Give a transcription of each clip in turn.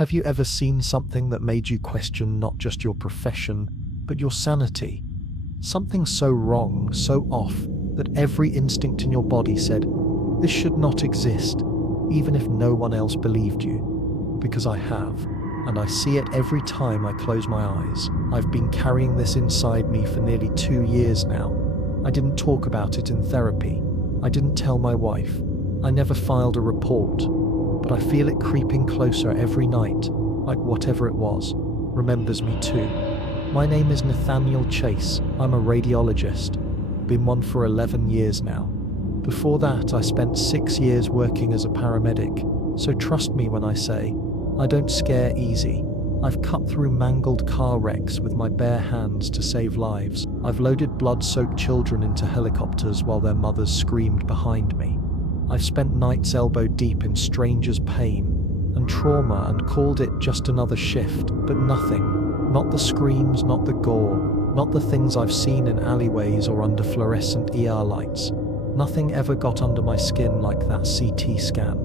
Have you ever seen something that made you question not just your profession, but your sanity? Something so wrong, so off, that every instinct in your body said, this should not exist, even if no one else believed you. Because I have, and I see it every time I close my eyes. I've been carrying this inside me for nearly 2 years now. I didn't talk about it in therapy. I didn't tell my wife. I never filed a report. But I feel it creeping closer every night, like whatever it was remembers me too. My name is Nathaniel Chase. I'm a radiologist. Been one for 11 years now. Before that, I spent 6 years working as a paramedic, so trust me when I say, I don't scare easy. I've cut through mangled car wrecks with my bare hands to save lives. I've loaded blood-soaked children into helicopters while their mothers screamed behind me. I've spent nights elbow deep in strangers' pain and trauma and called it just another shift, but nothing. Not the screams, not the gore, not the things I've seen in alleyways or under fluorescent ER lights. Nothing ever got under my skin like that CT scan,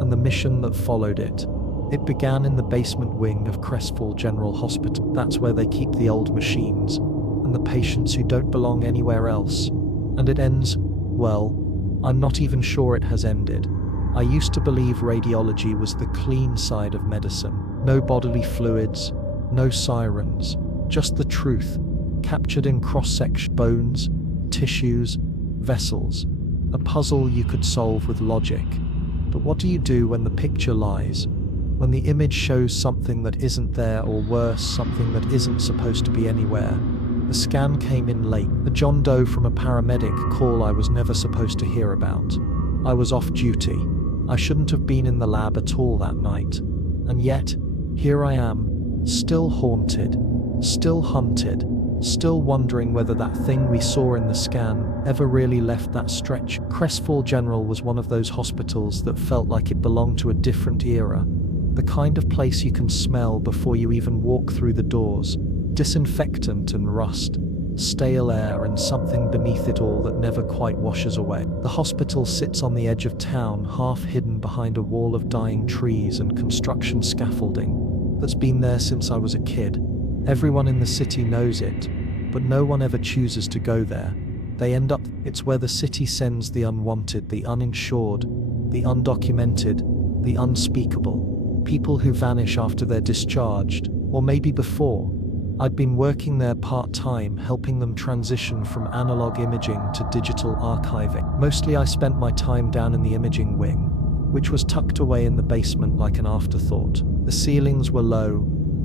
and the mission that followed it. It began in the basement wing of Crestfall General Hospital. That's where they keep the old machines and the patients who don't belong anywhere else. And it ends, well, I'm not even sure it has ended. I used to believe radiology was the clean side of medicine. No bodily fluids, no sirens, just the truth, captured in cross-section bones, tissues, vessels. A puzzle you could solve with logic. But what do you do when the picture lies? When the image shows something that isn't there, or worse, something that isn't supposed to be anywhere? The scan came in late, a John Doe from a paramedic call I was never supposed to hear about. I was off duty. I shouldn't have been in the lab at all that night. And yet, here I am, still haunted, still hunted, still wondering whether that thing we saw in the scan ever really left that stretch. Crestfall General was one of those hospitals that felt like it belonged to a different era. The kind of place you can smell before you even walk through the doors. Disinfectant and rust, stale air and something beneath it all that never quite washes away. The hospital sits on the edge of town, half hidden behind a wall of dying trees and construction scaffolding that's been there since I was a kid. Everyone in the city knows it, but no one ever chooses to go there. They end up, it's where the city sends the unwanted, the uninsured, the undocumented, the unspeakable, people who vanish after they're discharged, or maybe before. I'd been working there part-time, helping them transition from analog imaging to digital archiving. Mostly I spent my time down in the imaging wing, which was tucked away in the basement like an afterthought. The ceilings were low,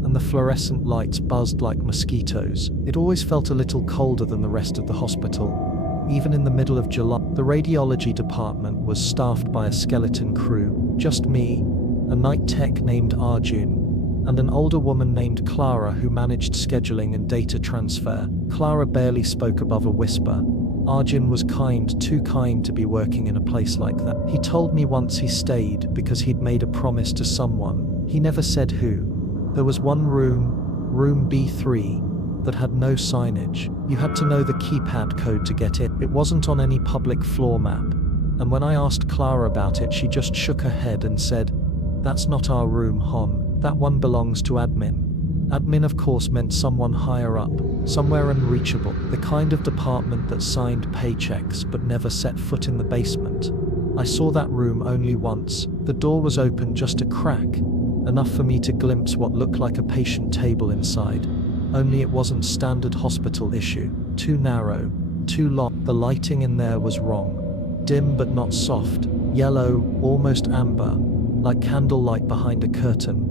and the fluorescent lights buzzed like mosquitoes. It always felt a little colder than the rest of the hospital. Even in the middle of July, the radiology department was staffed by a skeleton crew, just me, a night tech named Arjun, and an older woman named Clara who managed scheduling and data transfer. Clara barely spoke above a whisper. Arjun was kind, too kind to be working in a place like that. He told me once he stayed because he'd made a promise to someone. He never said who. There was one room, room B3, that had no signage. You had to know the keypad code to get in. It wasn't on any public floor map. And when I asked Clara about it, she just shook her head and said, "That's not our room, Hon. That one belongs to admin." Admin, of course, meant someone higher up, somewhere unreachable, the kind of department that signed paychecks but never set foot in the basement. I saw that room only once. The door was open just a crack, enough for me to glimpse what looked like a patient table inside. Only it wasn't standard hospital issue. Too narrow, too long. The lighting in there was wrong. Dim but not soft, yellow, almost amber, like candlelight behind a curtain.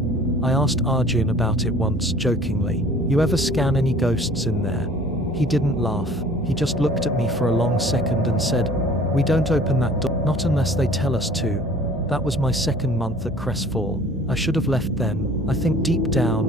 I asked Arjun about it once, jokingly. "You ever scan any ghosts in there?" He didn't laugh. He just looked at me for a long second and said, "We don't open that door, not unless they tell us to." That was my second month at Crestfall. I should have left then. I think deep down,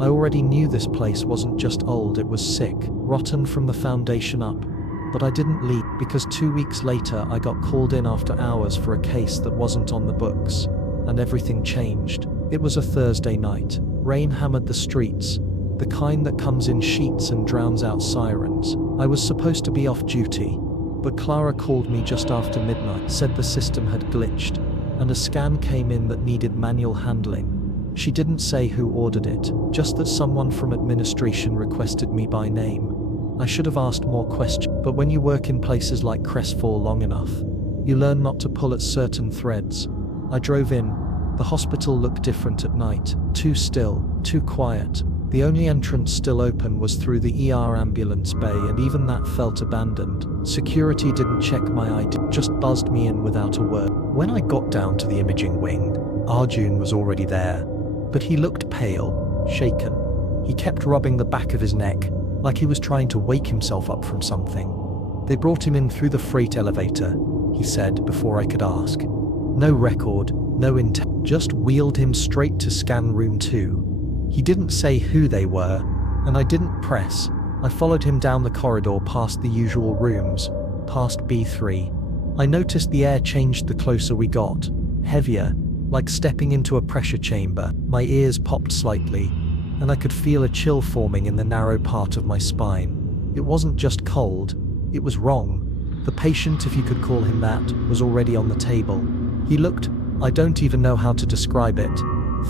I already knew this place wasn't just old, it was sick, rotten from the foundation up. But I didn't leave, because 2 weeks later I got called in after hours for a case that wasn't on the books. And everything changed. It was a Thursday night. Rain hammered the streets, the kind that comes in sheets and drowns out sirens. I was supposed to be off duty, but Clara called me just after midnight, said the system had glitched, and a scan came in that needed manual handling. She didn't say who ordered it, just that someone from administration requested me by name. I should have asked more questions, but when you work in places like Crestfall long enough, you learn not to pull at certain threads. I drove in. The hospital looked different at night, too still, too quiet. The only entrance still open was through the ER ambulance bay, and even that felt abandoned. Security didn't check my ID, just buzzed me in without a word. When I got down to the imaging wing, Arjun was already there, but he looked pale, shaken. He kept rubbing the back of his neck, like he was trying to wake himself up from something. They brought him in through the freight elevator, he said before I could ask. No record, no intent, just wheeled him straight to scan room 2. He didn't say who they were, and I didn't press. I followed him down the corridor past the usual rooms, past B3. I noticed the air changed the closer we got, heavier, like stepping into a pressure chamber. My ears popped slightly, and I could feel a chill forming in the narrow part of my spine. It wasn't just cold, it was wrong. The patient, if you could call him that, was already on the table. He looked, I don't even know how to describe it,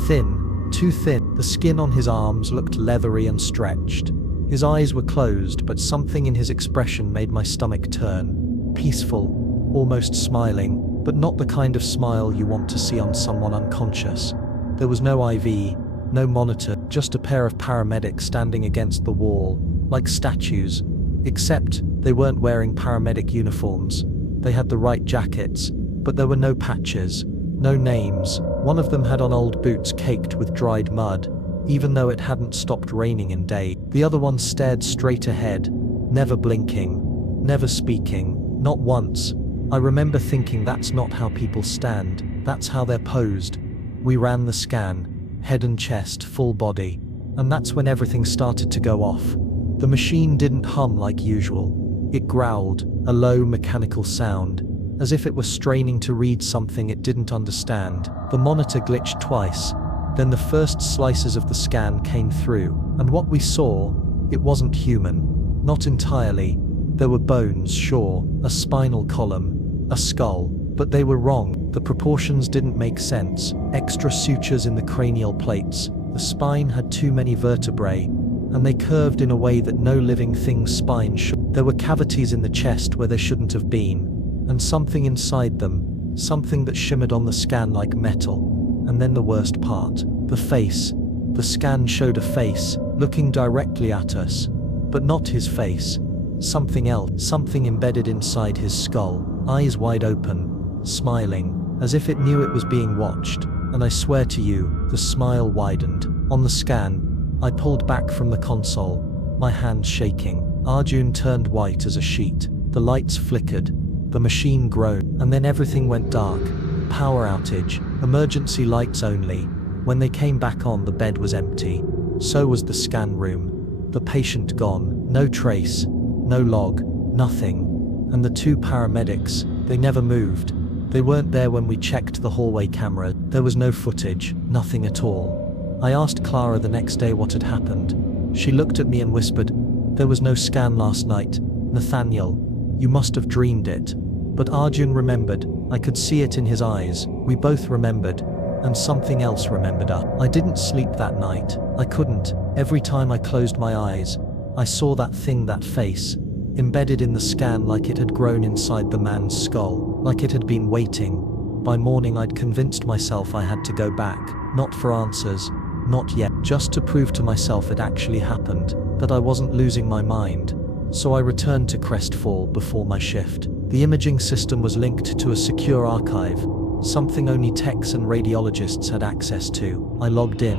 thin. Too thin. The skin on his arms looked leathery and stretched. His eyes were closed, but something in his expression made my stomach turn. Peaceful, almost smiling, but not the kind of smile you want to see on someone unconscious. There was no IV, no monitor, just a pair of paramedics standing against the wall, like statues. Except, they weren't wearing paramedic uniforms. They had the right jackets, but there were no patches, no names. One of them had on old boots caked with dried mud, even though it hadn't stopped raining in days. The other one stared straight ahead, never blinking, never speaking, not once. I remember thinking, that's not how people stand, that's how they're posed. We ran the scan, head and chest, full body, and that's when everything started to go off. The machine didn't hum like usual. It growled, a low mechanical sound, as if it were straining to read something it didn't understand. The monitor glitched twice, then the first slices of the scan came through, and what we saw, it wasn't human. Not entirely. There were bones, sure, a spinal column, a skull, but they were wrong. The proportions didn't make sense. Extra sutures in the cranial plates. The spine had too many vertebrae, and they curved in a way that no living thing's spine should. There were cavities in the chest where there shouldn't have been, and something inside them, something that shimmered on the scan like metal. And then the worst part, the face. The scan showed a face, looking directly at us, but not his face. Something else, something embedded inside his skull, eyes wide open, smiling, as if it knew it was being watched. And I swear to you, the smile widened. On the scan, I pulled back from the console, my hands shaking. Arjun turned white as a sheet. The lights flickered. The machine groaned, and then everything went dark. Power outage, emergency lights only. When they came back on, the bed was empty. So was the scan room. The patient gone, no trace, no log, nothing. And the two paramedics, they never moved. They weren't there when we checked the hallway camera. There was no footage, nothing at all. I asked Clara the next day what had happened. She looked at me and whispered, "There was no scan last night, Nathaniel. You must have dreamed it." But Arjun remembered. I could see it in his eyes. We both remembered. And something else remembered us. I didn't sleep that night. I couldn't. Every time I closed my eyes, I saw that thing, that face, embedded in the scan, like it had grown inside the man's skull, like it had been waiting. By morning I'd convinced myself I had to go back, not for answers, not yet, just to prove to myself it actually happened, that I wasn't losing my mind. So I returned to Crestfall before my shift. The imaging system was linked to a secure archive, something only techs and radiologists had access to. I logged in.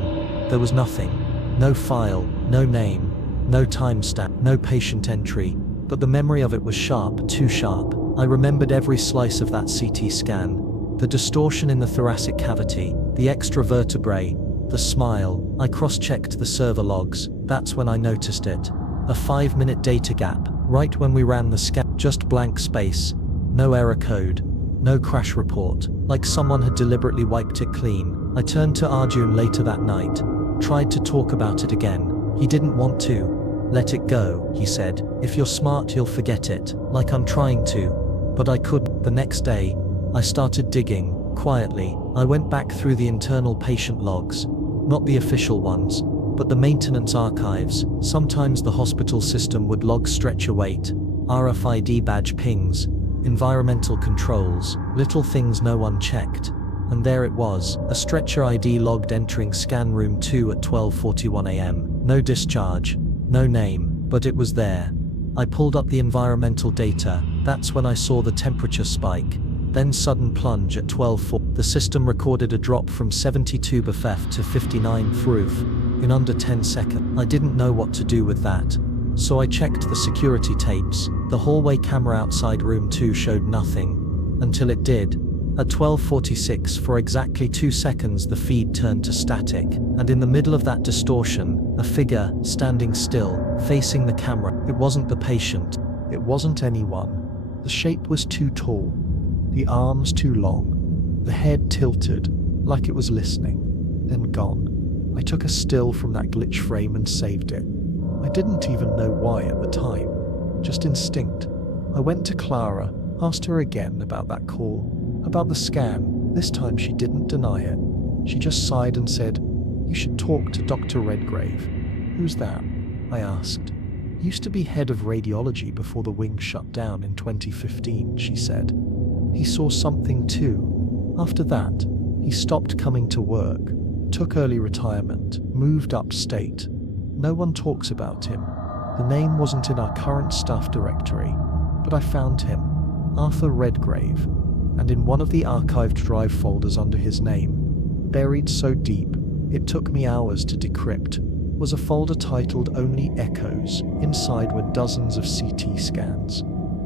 There was nothing. No file, no name, no timestamp, no patient entry. But the memory of it was sharp, too sharp. I remembered every slice of that CT scan. The distortion in the thoracic cavity, the extra vertebrae, the smile. I cross-checked the server logs. That's when I noticed it. A 5-minute data gap, right when we ran the scan. Just blank space. No error code. No crash report. Like someone had deliberately wiped it clean. I turned to Arjun later that night. Tried to talk about it again. He didn't want to. "Let it go," he said. "If you're smart, you'll forget it." Like I'm trying to. But I couldn't. The next day, I started digging, quietly. I went back through the internal patient logs. Not the official ones, but the maintenance archives. Sometimes the hospital system would log stretcher weight, RFID badge pings, environmental controls, little things no one checked. And there it was, a stretcher ID logged entering scan room 2 at 12:41 a.m. No discharge, no name, but it was there. I pulled up the environmental data. That's when I saw the temperature spike. Then sudden plunge at 12:04. The system recorded a drop from 72 bff to 59 proof in under 10 seconds. I didn't know what to do with that. So I checked the security tapes. The hallway camera outside room 2 showed nothing. Until it did. At 12:46, for exactly 2 seconds, the feed turned to static. And in the middle of that distortion, a figure, standing still, facing the camera. It wasn't the patient. It wasn't anyone. The shape was too tall. The arms too long. The head tilted, like it was listening. Then gone. I took a still from that glitch frame and saved it. I didn't even know why at the time. Just instinct. I went to Clara, asked her again about that call, about the scan. This time she didn't deny it. She just sighed and said, "You should talk to Dr. Redgrave." "Who's that?" I asked. "Used to be head of radiology before the wing shut down in 2015, she said. "He saw something too. After that, he stopped coming to work, took early retirement, moved upstate. No one talks about him. The name wasn't in our current staff directory, but I found him, Arthur Redgrave, and in one of the archived drive folders under his name, buried so deep, it took me hours to decrypt, was a folder titled Only Echoes. Inside were dozens of CT scans,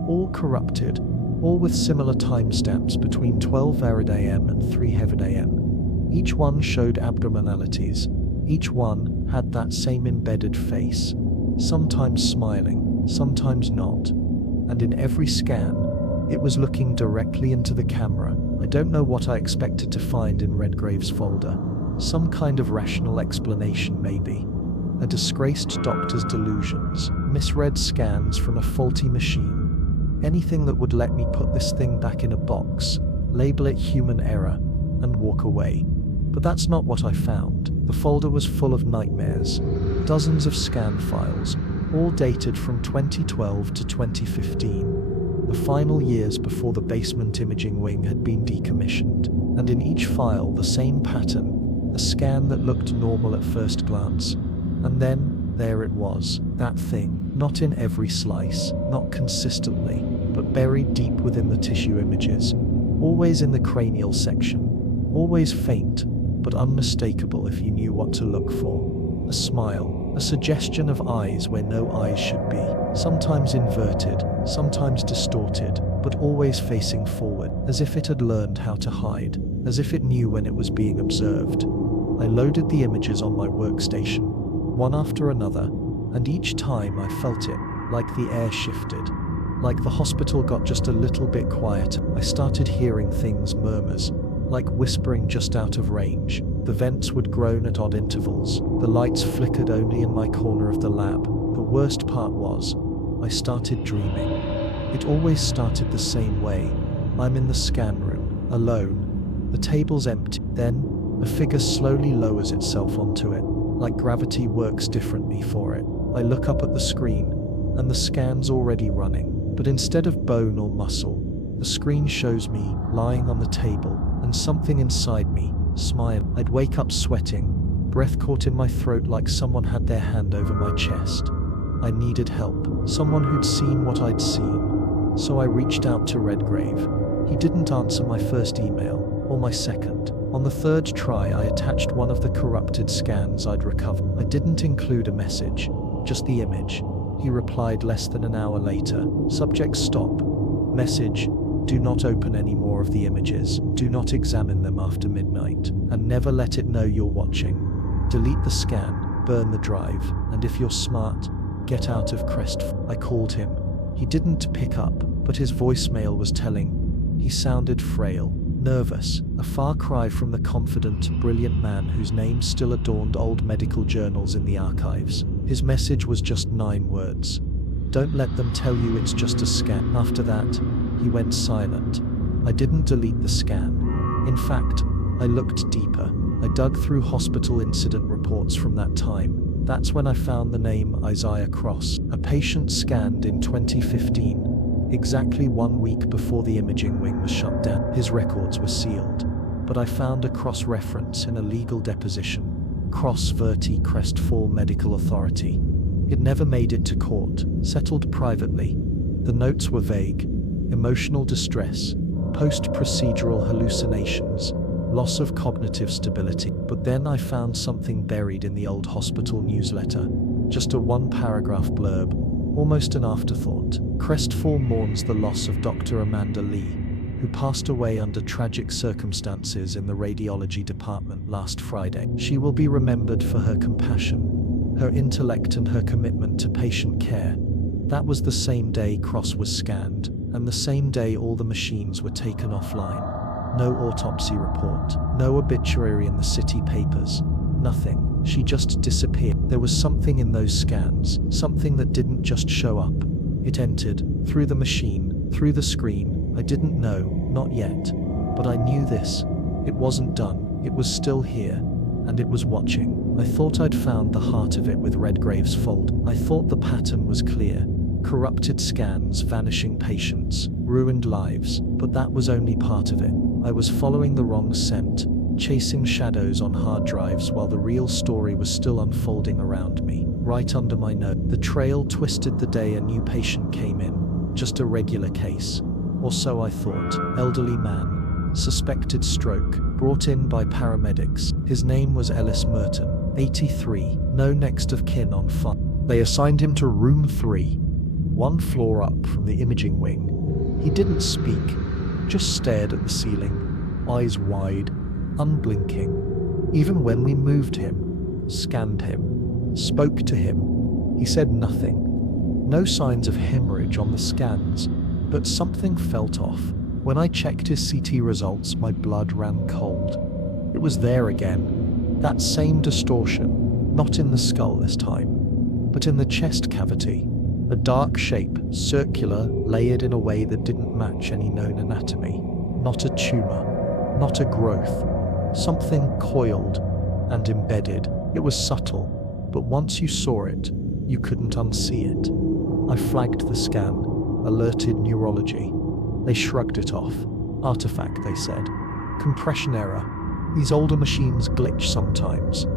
all corrupted, all with similar timestamps between 12:00 a.m. and 3:00 a.m. Each one showed abnormalities. Each one had that same embedded face, sometimes smiling, sometimes not. And in every scan, it was looking directly into the camera. I don't know what I expected to find in Redgrave's folder. Some kind of rational explanation, maybe. A disgraced doctor's delusions, misread scans from a faulty machine. Anything that would let me put this thing back in a box, label it human error, and walk away. But that's not what I found. The folder was full of nightmares. Dozens of scan files, all dated from 2012 to 2015. The final years before the basement imaging wing had been decommissioned. And in each file, the same pattern, a scan that looked normal at first glance. And then, there it was, that thing, not in every slice, not consistently, but buried deep within the tissue images, always in the cranial section, always faint, but unmistakable if you knew what to look for. A smile, a suggestion of eyes where no eyes should be, sometimes inverted, sometimes distorted, but always facing forward, as if it had learned how to hide, as if it knew when it was being observed. I loaded the images on my workstation, one after another, and each time I felt it, like the air shifted, like the hospital got just a little bit quieter. I started hearing things, murmurs, like whispering just out of range. The vents would groan at odd intervals. The lights flickered only in my corner of the lab. The worst part was, I started dreaming. It always started the same way. I'm in the scan room, alone. The table's empty. Then, a figure slowly lowers itself onto it, like gravity works differently for it. I look up at the screen, and the scan's already running. But instead of bone or muscle, the screen shows me lying on the table, and something inside me smiled. I'd wake up sweating, breath caught in my throat like someone had their hand over my chest. I needed help, someone who'd seen what I'd seen. So I reached out to Redgrave. He didn't answer my first email, or my second. On the third try, I attached one of the corrupted scans I'd recovered. I didn't include a message, just the image. He replied less than an hour later. Subject stop. Message. Do not open any more of the images. Do not examine them after midnight. And never let it know you're watching. Delete the scan. Burn the drive. And if you're smart, get out of Crest. I called him. He didn't pick up, but his voicemail was telling. He sounded frail, nervous, a far cry from the confident, brilliant man whose name still adorned old medical journals in the archives. His message was just 9 words. Don't let them tell you it's just a scan. After that, he went silent. I didn't delete the scan. In fact, I looked deeper, I dug through hospital incident reports from that time. That's when I found the name Isaiah Cross, a patient scanned in 2015, exactly 1 week before the imaging wing was shut down. His records were sealed, but I found a cross-reference in a legal deposition, Cross Verti Crestfall Medical Authority. It never made it to court, settled privately. The notes were vague: emotional distress, post-procedural hallucinations, loss of cognitive stability. But then I found something buried in the old hospital newsletter, just a one-paragraph blurb, almost an afterthought. Crestfall mourns the loss of Dr. Amanda Lee, who passed away under tragic circumstances in the radiology department last Friday. She will be remembered for her compassion, her intellect, and her commitment to patient care. That was the same day Cross was scanned, and the same day all the machines were taken offline. No autopsy report, no obituary in the city papers, nothing. She just disappeared. There was something in those scans, something that didn't just show up. It entered, through the machine, through the screen. I didn't know, not yet. But I knew this. It wasn't done. It was still here, and it was watching. I thought I'd found the heart of it with Redgrave's fold. I thought the pattern was clear. Corrupted scans, vanishing patients, ruined lives. But that was only part of it. I was following the wrong scent, chasing shadows on hard drives while the real story was still unfolding around me, right under my nose. The trail twisted the day a new patient came in, just a regular case. Or so I thought. Elderly man, suspected stroke, brought in by paramedics. His name was Ellis Merton, 83, no next of kin on file. They assigned him to room 3, 1 floor up from the imaging wing. He didn't speak, just stared at the ceiling, eyes wide, unblinking. Even when we moved him, scanned him, spoke to him, he said nothing. No signs of hemorrhage on the scans, but something felt off. When I checked his CT results, my blood ran cold. It was there again. That same distortion, not in the skull this time, but in the chest cavity. A dark shape, circular, layered in a way that didn't match any known anatomy. Not a tumor, not a growth. Something coiled and embedded. It was subtle, but once you saw it, you couldn't unsee it. I flagged the scan, alerted neurology. They shrugged it off. Artifact, they said. Compression error. These older machines glitch sometimes.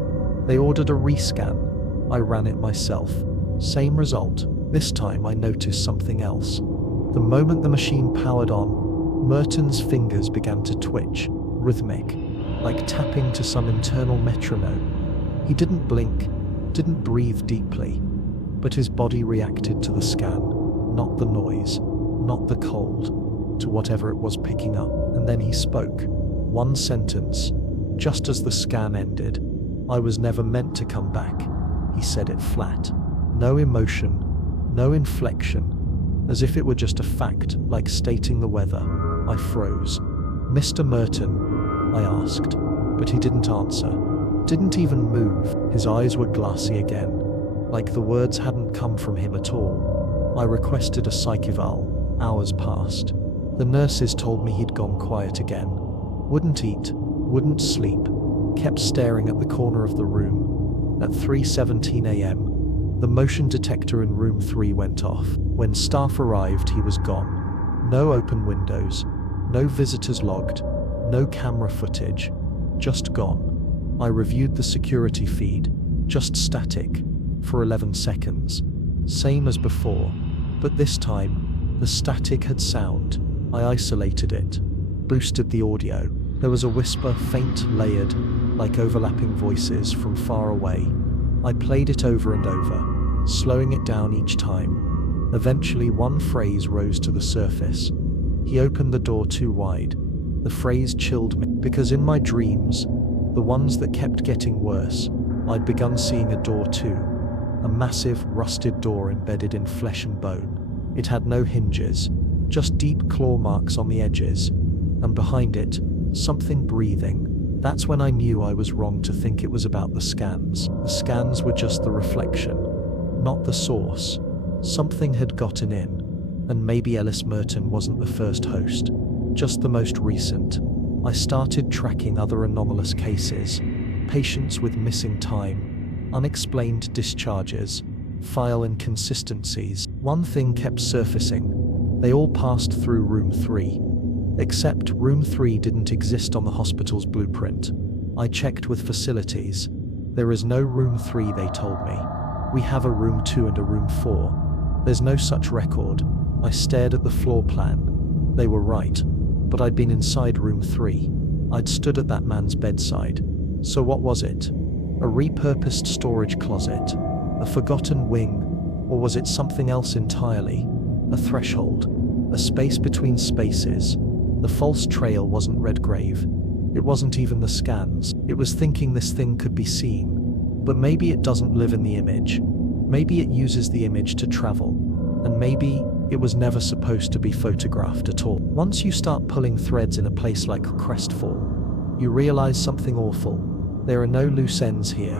They ordered a rescan. I ran it myself. Same result. This time I noticed something else. The moment the machine powered on, Merton's fingers began to twitch, rhythmic, like tapping to some internal metronome. He didn't blink, didn't breathe deeply, but his body reacted to the scan, not the noise, not the cold, to whatever it was picking up. And then he spoke. One sentence, just as the scan ended. I was never meant to come back. He said it flat. No emotion, no inflection, as if it were just a fact, like stating the weather. I froze. "Mr. Merton?" I asked, but he didn't answer. Didn't even move. His eyes were glassy again, like the words hadn't come from him at all. I requested a psych eval. Hours passed. The nurses told me he'd gone quiet again. Wouldn't eat, wouldn't sleep, kept staring at the corner of the room. At 3:17 a.m., the motion detector in room 3 went off. When staff arrived, he was gone. No open windows, no visitors logged, no camera footage, just gone. I reviewed the security feed, just static, for 11 seconds. Same as before, but this time, the static had sound. I isolated it, boosted the audio. There was a whisper, faint, layered, like overlapping voices from far away. I played it over and over, slowing it down each time. Eventually, one phrase rose to the surface. He opened the door too wide. The phrase chilled me, because in my dreams, the ones that kept getting worse, I'd begun seeing a door too. A massive, rusted door embedded in flesh and bone. It had no hinges, just deep claw marks on the edges, and behind it, something breathing. That's when I knew I was wrong to think it was about the scans. The scans were just the reflection, not the source. Something had gotten in, and maybe Ellis Merton wasn't the first host, just the most recent. I started tracking other anomalous cases, patients with missing time, unexplained discharges, file inconsistencies. One thing kept surfacing. They all passed through room 3. Except room 3 didn't exist on the hospital's blueprint. I checked with facilities. There is no room 3, they told me. We have a room 2 and a room 4. There's no such record. I stared at the floor plan. They were right. But I'd been inside room 3. I'd stood at that man's bedside. So what was it? A repurposed storage closet? A forgotten wing? Or was it something else entirely? A threshold? A space between spaces? The false trail wasn't Redgrave. It wasn't even the scans. It was thinking this thing could be seen. But maybe it doesn't live in the image. Maybe it uses the image to travel. And maybe it was never supposed to be photographed at all. Once you start pulling threads in a place like Crestfall, you realize something awful. There are no loose ends here,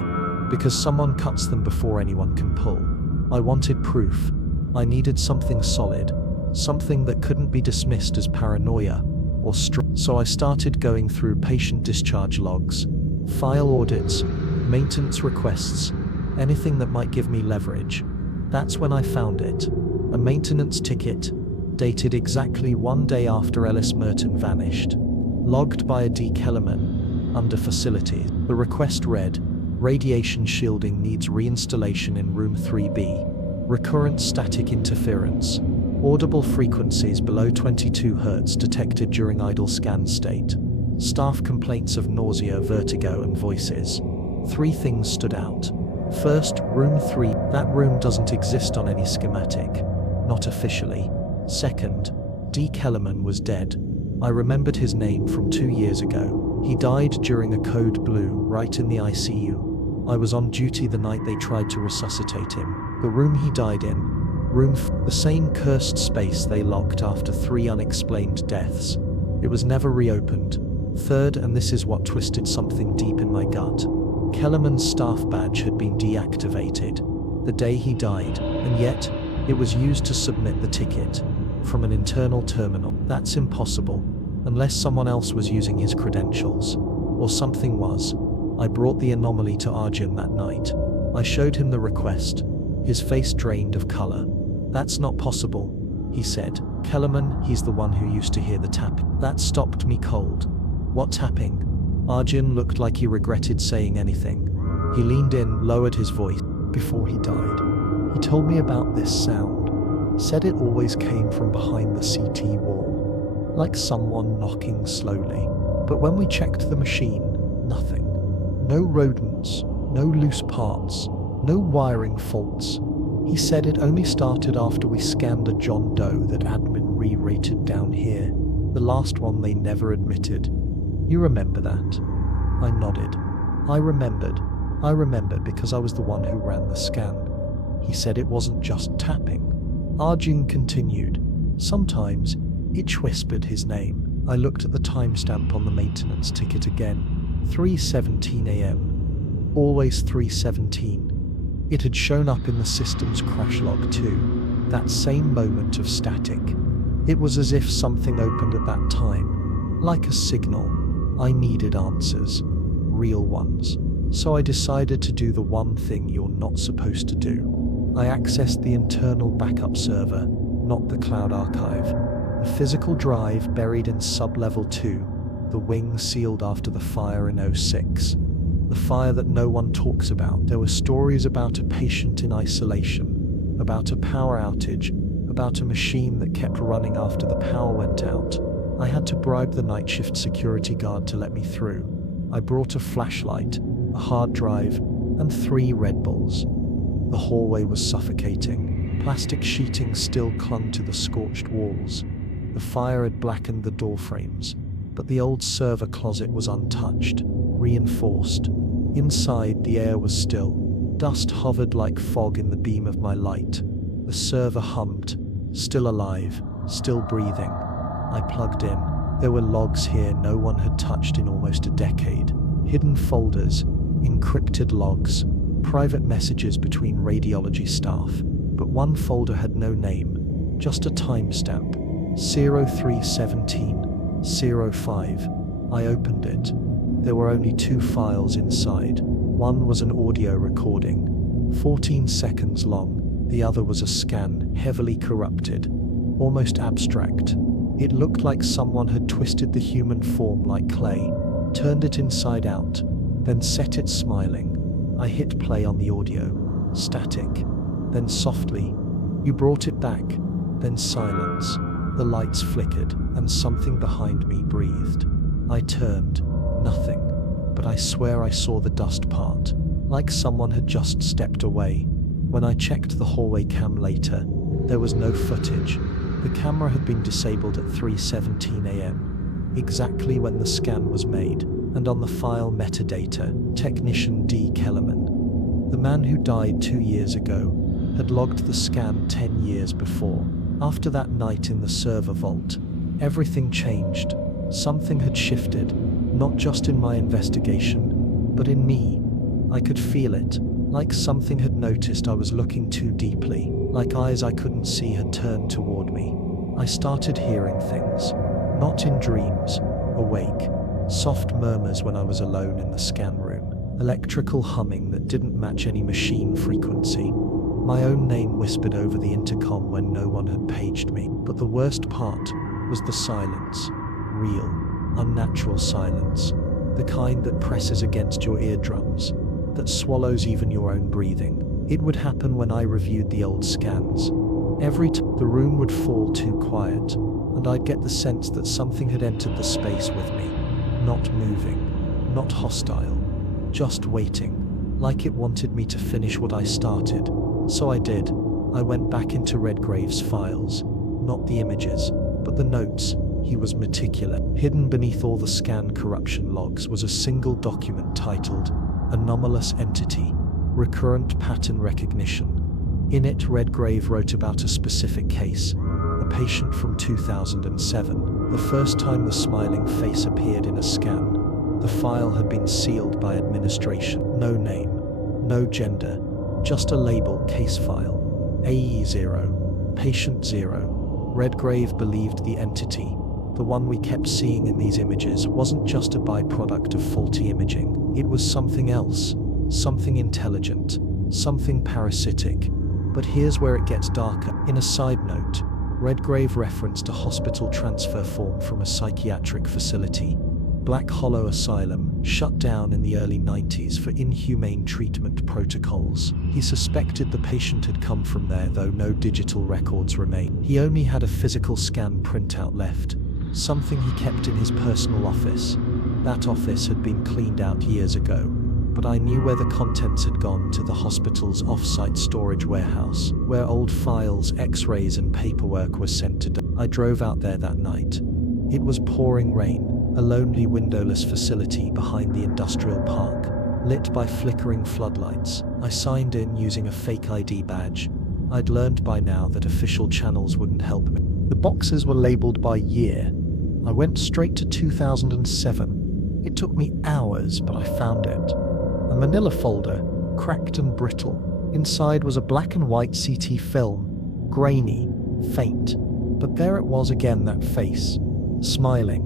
because someone cuts them before anyone can pull. I wanted proof. I needed something solid, something that couldn't be dismissed as paranoia or So I started going through patient discharge logs, file audits, maintenance requests, anything that might give me leverage. That's when I found it. A maintenance ticket, dated exactly 1 day after Ellis Merton vanished. Logged by a D. Kellerman, under facilities. The request read, radiation shielding needs reinstallation in room 3B. Recurrent static interference. Audible frequencies below 22 Hz detected during idle scan state. Staff complaints of nausea, vertigo, and voices. 3 things stood out. First, room 3. That room doesn't exist on any schematic. Not officially. Second, D. Kellerman was dead. I remembered his name from 2 years ago. He died during a code blue, right in the ICU. I was on duty the night they tried to resuscitate him. The room he died in, the same cursed space they locked after 3 unexplained deaths. It was never reopened. Third, and this is what twisted something deep in my gut. Kellerman's staff badge had been deactivated the day he died, and yet it was used to submit the ticket from an internal terminal. That's impossible, unless someone else was using his credentials. Or something was. I brought the anomaly to Arjun that night. I showed him the request. His face drained of color. That's not possible, he said. Kellerman, he's the one who used to hear the tap. That stopped me cold. What tapping? Arjun looked like he regretted saying anything. He leaned in, lowered his voice. Before he died, he told me about this sound. Said it always came from behind the CT wall, like someone knocking slowly. But when we checked the machine, nothing. No rodents, no loose parts, no wiring faults. He said it only started after we scanned a John Doe that admin re-rated down here, the last one they never admitted. You remember that? I nodded. I remembered because I was the one who ran the scan. He said it wasn't just tapping. Arjun continued. Sometimes, each whispered his name. I looked at the timestamp on the maintenance ticket again. 3:17 a.m. Always 3:17. It had shown up in the system's crash log too. That same moment of static. It was as if something opened at that time. Like a signal. I needed answers. Real ones. So I decided to do the one thing you're not supposed to do. I accessed the internal backup server, not the cloud archive. A physical drive buried in sub-level 2, the wing sealed after the fire in '06. The fire that no one talks about. There were stories about a patient in isolation, about a power outage, about a machine that kept running after the power went out. I had to bribe the night shift security guard to let me through. I brought a flashlight, a hard drive, and 3 Red Bulls. The hallway was suffocating. Plastic sheeting still clung to the scorched walls. The fire had blackened the door frames, but the old server closet was untouched, reinforced. Inside, the air was still. Dust hovered like fog in the beam of my light. The server hummed, still alive, still breathing. I plugged in. There were logs here no one had touched in almost a decade. Hidden folders, encrypted logs, private messages between radiology staff. But one folder had no name, just a timestamp. 03:17:05. I opened it. There were only 2 files inside. One was an audio recording, 14 seconds long. The other was a scan, heavily corrupted, almost abstract. It looked like someone had twisted the human form like clay, turned it inside out, then set it smiling. I hit play on the audio. Static. Then softly, "You brought it back." Then silence. The lights flickered, and something behind me breathed. I turned. Nothing. But I swear I saw the dust part, like someone had just stepped away. When I checked the hallway cam later, there was no footage. The camera had been disabled at 3:17 a.m., exactly when the scan was made, and on the file metadata, Technician D. Kellerman, the man who died 2 years ago, had logged the scan 10 years before. After that night in the server vault, everything changed. Something had shifted, not just in my investigation, but in me. I could feel it, like something had noticed I was looking too deeply, like eyes I couldn't see had turned toward me. I started hearing things, not in dreams, awake. Soft murmurs when I was alone in the scan room, electrical humming that didn't match any machine frequency. My own name whispered over the intercom when no one had paged me. But the worst part was the silence. Real, unnatural silence. The kind that presses against your eardrums, that swallows even your own breathing. It would happen when I reviewed the old scans. Every time the room would fall too quiet, and I'd get the sense that something had entered the space with me. Not moving, not hostile, just waiting, like it wanted me to finish what I started. So I did. I went back into Redgrave's files, not the images, but the notes. He was meticulous. Hidden beneath all the scan corruption logs was a single document titled Anomalous Entity, Recurrent Pattern Recognition. In it, Redgrave wrote about a specific case, a patient from 2007, the first time the smiling face appeared in a scan. The file had been sealed by administration. No name, no gender, just a label, case file. AE0, patient 0. Redgrave believed the entity, the one we kept seeing in these images, wasn't just a byproduct of faulty imaging. It was something else, something intelligent, something parasitic. But here's where it gets darker. In a side note, Redgrave referenced a hospital transfer form from a psychiatric facility, Black Hollow Asylum, shut down in the early 90s for inhumane treatment protocols. He suspected the patient had come from there, though no digital records remain. He only had a physical scan printout left, something he kept in his personal office. That office had been cleaned out years ago, but I knew where the contents had gone: to the hospital's off-site storage warehouse, where old files, x-rays and paperwork were sent to. I drove out there that night. It was pouring rain, a lonely windowless facility behind the industrial park, lit by flickering floodlights. I signed in using a fake ID badge. I'd learned by now that official channels wouldn't help me. The boxes were labeled by year. I went straight to 2007. It took me hours, but I found it. A manila folder, cracked and brittle. Inside was a black and white CT film, grainy, faint. But there it was again, that face, smiling.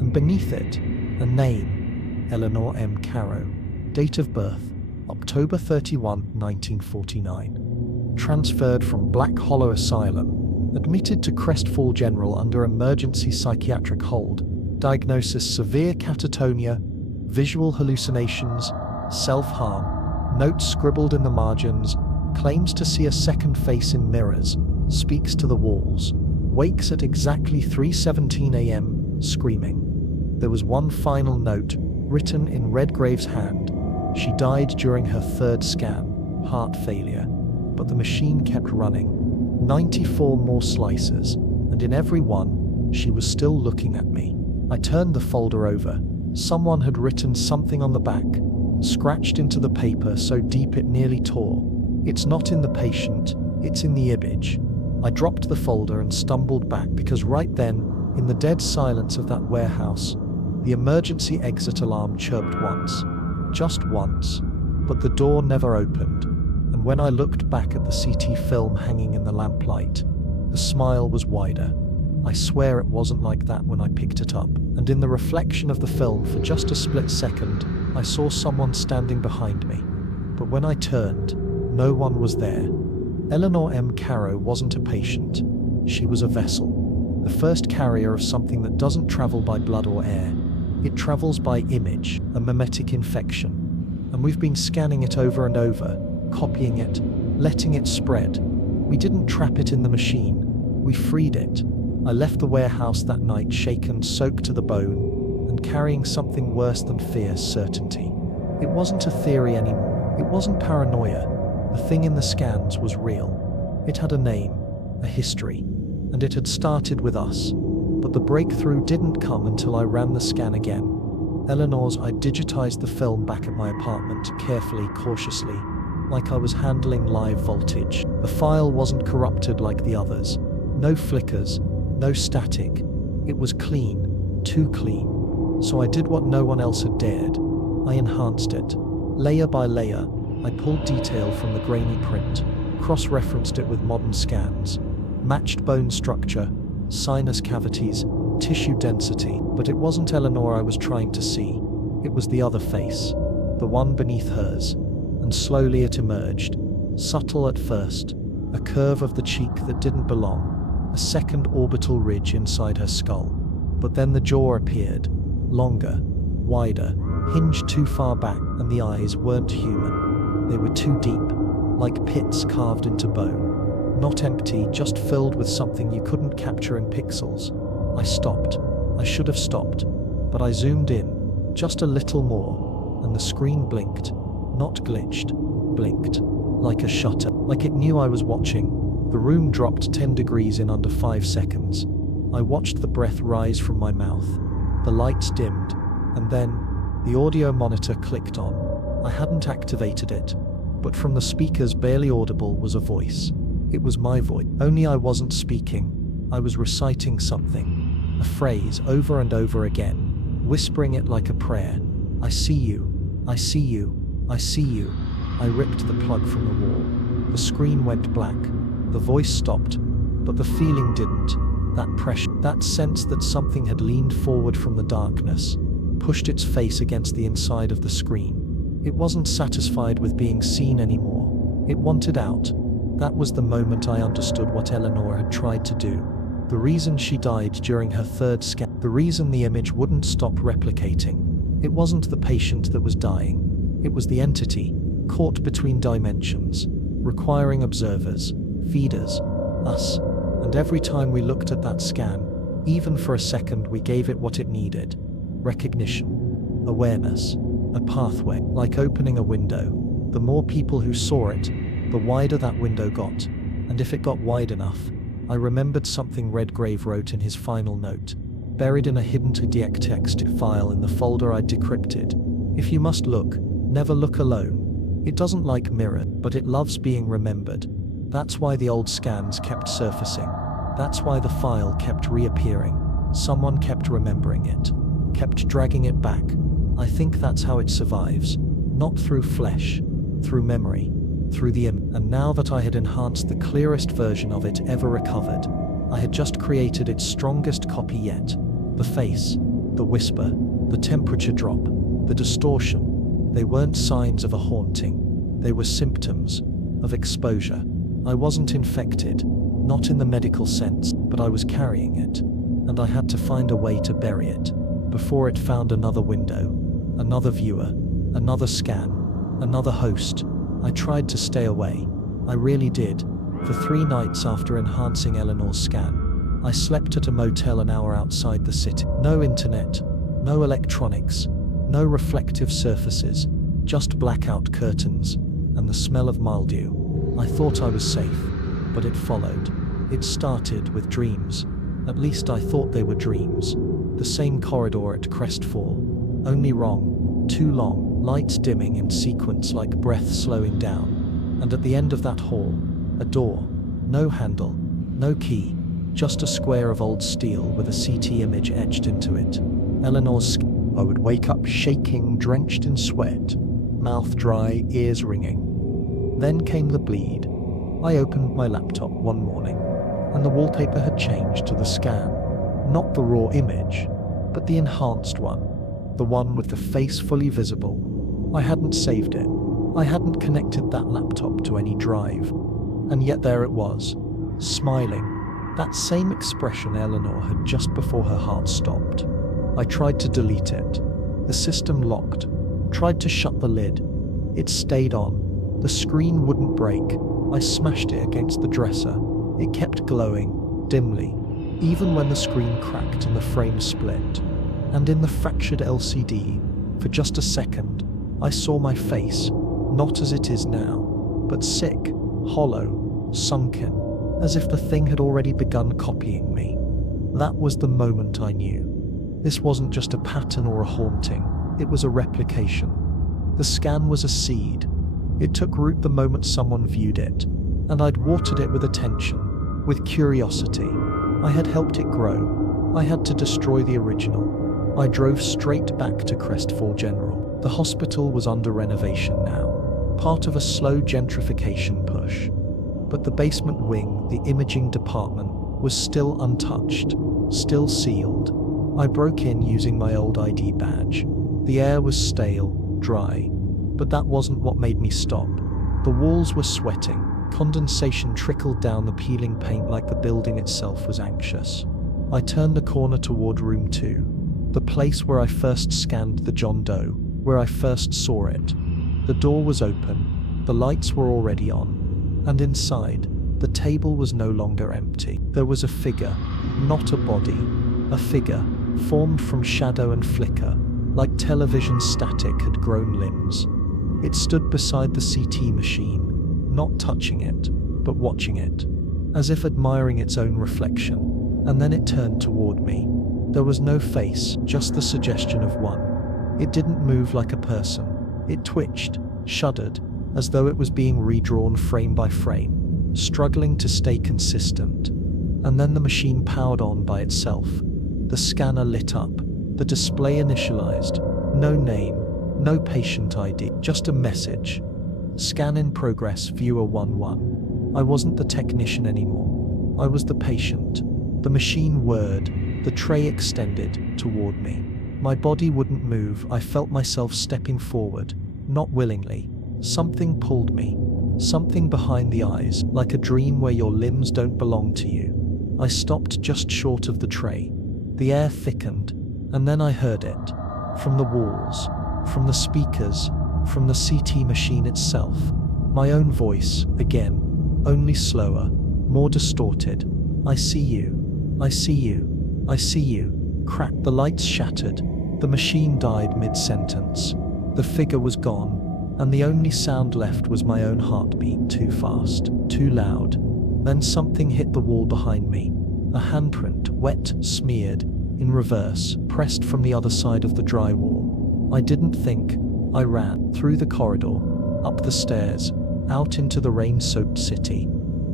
And beneath it, a name, Eleanor M. Caro. Date of birth, October 31, 1949. Transferred from Black Hollow Asylum. Admitted to Crestfall General under emergency psychiatric hold. Diagnosis: severe catatonia, visual hallucinations, self-harm. Notes scribbled in the margins. Claims to see a second face in mirrors. Speaks to the walls. Wakes at exactly 3:17 a.m., screaming. There was one final note, written in Redgrave's hand. She died during her 3rd scan, heart failure. But the machine kept running. 94 more slices, and in every one, she was still looking at me. I turned the folder over. Someone had written something on the back, scratched into the paper so deep it nearly tore. It's not in the patient, it's in the image. I dropped the folder and stumbled back because right then, in the dead silence of that warehouse, the emergency exit alarm chirped once. Just once. But the door never opened. And when I looked back at the CT film hanging in the lamplight, the smile was wider, I swear it wasn't like that when I picked it up. And in the reflection of the film, for just a split second, I saw someone standing behind me. But when I turned, no one was there. Eleanor M. Caro wasn't a patient. She was a vessel. The first carrier of something that doesn't travel by blood or air. It travels by image, a mimetic infection. And we've been scanning it over and over, copying it, letting it spread. We didn't trap it in the machine. We freed it. I left the warehouse that night shaken, soaked to the bone, and carrying something worse than fear, certainty. It wasn't a theory anymore. It wasn't paranoia. The thing in the scans was real. It had a name, a history, and it had started with us. But the breakthrough didn't come until I ran the scan again. Eleanor's, I digitized the film back at my apartment, carefully, cautiously, like I was handling live voltage. The file wasn't corrupted like the others. No flickers, no static. It was clean, too clean. So I did what no one else had dared. I enhanced it. Layer by layer, I pulled detail from the grainy print, cross-referenced it with modern scans, matched bone structure, sinus cavities, tissue density. But it wasn't Eleanor I was trying to see. It was the other face, the one beneath hers. And slowly it emerged, subtle at first, a curve of the cheek that didn't belong, a second orbital ridge inside her skull. But then the jaw appeared, longer, wider, hinged too far back, and the eyes weren't human. They were too deep, like pits carved into bone. Not empty, just filled with something you couldn't capture in pixels. I stopped. I should have stopped, but I zoomed in, just a little more, and the screen blinked. Not glitched, blinked, like a shutter, like it knew I was watching. The room dropped 10 degrees in under 5 seconds. I watched the breath rise from my mouth. The lights dimmed, and then the audio monitor clicked on. I hadn't activated it, but from the speakers, barely audible, was a voice. It was my voice, only I wasn't speaking. I was reciting something, a phrase over and over again, whispering it like a prayer. I see you, I see you, I see you. I ripped the plug from the wall. The screen went black. The voice stopped, but the feeling didn't. That pressure, that sense that something had leaned forward from the darkness, pushed its face against the inside of the screen. It wasn't satisfied with being seen anymore. It wanted out. That was the moment I understood what Eleanor had tried to do. The reason she died during her third scan, the reason the image wouldn't stop replicating. It wasn't the patient that was dying. It was the entity, caught between dimensions, requiring observers, feeders, us. And every time we looked at that scan, even for a second, we gave it what it needed. Recognition, awareness, a pathway, like opening a window. The more people who saw it, the wider that window got. And if it got wide enough, I remembered something Redgrave wrote in his final note, buried in a hidden text file in the folder I'd decrypted. If you must look, never look alone. It doesn't like mirror, but it loves being remembered. That's why the old scans kept surfacing. That's why the file kept reappearing. Someone kept remembering it, kept dragging it back. I think that's how it survives. Not through flesh, through memory, through the image. And now that I had enhanced the clearest version of it ever recovered, I had just created its strongest copy yet. The face, the whisper, the temperature drop, the distortion. They weren't signs of a haunting. They were symptoms of exposure. I wasn't infected, not in the medical sense, but I was carrying it, and I had to find a way to bury it before it found another window, another viewer, another scan, another host. I tried to stay away. I really did. For 3 nights after enhancing Eleanor's scan, I slept at a motel an hour outside the city. No internet, no electronics, no reflective surfaces, just blackout curtains and the smell of mildew. I thought I was safe, but it followed. It started with dreams. At least I thought they were dreams. The same corridor at Crestfall, only wrong, too long, lights dimming in sequence like breath slowing down. And at the end of that hall, a door, no handle, no key, just a square of old steel with a CT image etched into it. Eleanor's skin. I would wake up shaking, drenched in sweat, mouth dry, ears ringing. Then came the bleed. I opened my laptop one morning. and the wallpaper had changed to the scan. Not the raw image, but the enhanced one. The one with the face fully visible. I hadn't saved it. I hadn't connected that laptop to any drive. And yet there it was, smiling. That same expression Eleanor had just before her heart stopped. I tried to delete it. The system locked. Tried to shut the lid. It stayed on. The screen wouldn't break. I smashed it against the dresser. It kept glowing, dimly, even when the screen cracked and the frame split. And in the fractured LCD, for just a second, I saw my face, not as it is now, but sick, hollow, sunken, as if the thing had already begun copying me. That was the moment I knew. This wasn't just a pattern or a haunting, it was a replication. The scan was a seed. It took root the moment someone viewed it, and I'd watered it with attention, with curiosity. I had helped it grow. I had to destroy the original. I drove straight back to Crestfall General. The hospital was under renovation now, part of a slow gentrification push. But the basement wing, the imaging department, was still untouched, still sealed. I broke in using my old ID badge. The air was stale, dry, but that wasn't what made me stop. The walls were sweating. Condensation trickled down the peeling paint like the building itself was anxious. I turned the corner toward room 2, the place where I first scanned the John Doe, where I first saw it. The door was open, the lights were already on, and inside, the table was no longer empty. There was a figure, not a body, a figure, formed from shadow and flicker, like television static had grown limbs. It stood beside the CT machine, not touching it, but watching it, as if admiring its own reflection, and then it turned toward me. There was no face, just the suggestion of one. It didn't move like a person. It twitched, shuddered, as though it was being redrawn frame by frame, struggling to stay consistent. And then the machine powered on by itself. The scanner lit up, the display initialized, no name, no patient ID, just a message. Scan in progress, viewer 1-1. I wasn't the technician anymore. I was the patient. The machine whirred, the tray extended toward me. My body wouldn't move. I felt myself stepping forward, not willingly. Something pulled me. Something behind the eyes, like a dream where your limbs don't belong to you. I stopped just short of the tray. The air thickened, and then I heard it. From the walls, from the speakers, from the CT machine itself. My own voice, again, only slower, more distorted. I see you. I see you. I see you. Crack. The lights shattered. The machine died mid-sentence. The figure was gone, and the only sound left was my own heartbeat, too fast, too loud. Then something hit the wall behind me. A handprint, wet, smeared, in reverse, pressed from the other side of the drywall. I didn't think. I ran through the corridor, up the stairs, out into the rain-soaked city.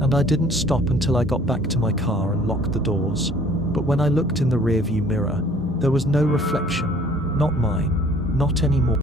And I didn't stop until I got back to my car and locked the doors. But when I looked in the rearview mirror, there was no reflection. Not mine. Not anymore.